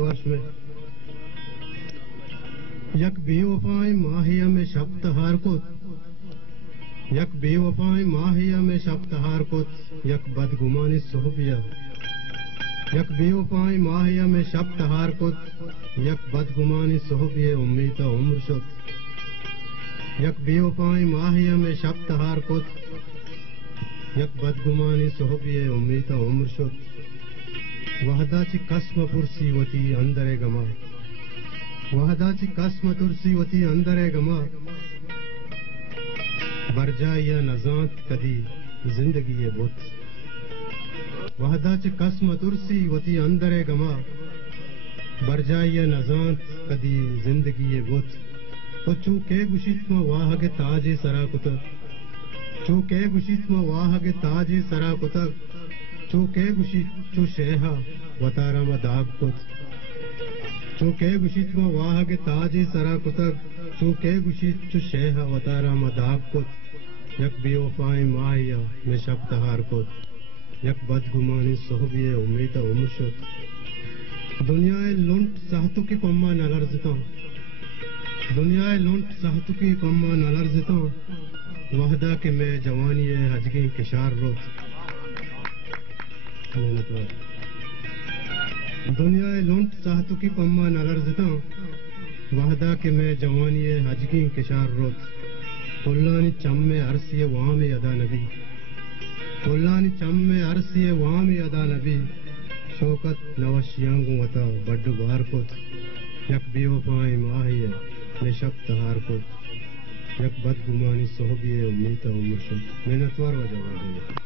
वर्ष में یک बेवफाएं माहिया में शब तहार को یک बेवफाएं माहिया में शब तहार को یک बदगुमानी सोहबिया یک बेवफाएं माहिया में शब तहार को یک बदगुमानी सोहबिए उम्मीद उम्र शुद یک बेवफाएं माहिया में शब तहार को یک बदगुमानी सोहबिए उम्मीद उम्र शुद वहदाची कसम पुरसी वती अंदरे गमा वहदाची कसम तुरसी वती अंदरे गमा बरजाया नजात कदी जिंदगी ये बुत वहदाची कसम तुरसी वती अंदरे गमा बरजाया नजात कदी जिंदगी ये बुत तो चूके गुशित्म वाह के ताजे सरा कुतक चूके गुशित्म वाह के ताजे सरा कुतक चूके गुशित चू शेहा वतारा मदाब कुत चूके गुशित में वाह के ताजे सरा कुतक चूके गुशित चू शेहा वतारा मदाब कुत यक बेवफाएं माहिया में शब तहार कुत यक बदगुमानी सोहबिए उम्मीद उमशुत दुनियाए लुंट साहतु की पम्मा नलर्जता दुनियाए लुंट साहतु की पम्मा नलर्जता वहदा के मैं जवानी हजगी किशार रोत दुनिया लुंट चाहतु की पम्मा नलर्जता वहदा के मैं जवानी हजगी किशार रोत पुल्लानी चम में अरसिए वहाँ में अदा नबी पुल्लानी चम में अरसिए वहाँ में अदा नबी शौकत नवशियांगू वता बड्डू बार कुत यक बेवफाएं माहिए निशब तहार कुत यक बदगुमानी सोहबिए उम्मीद उम्र शुद मेहनतवार वजह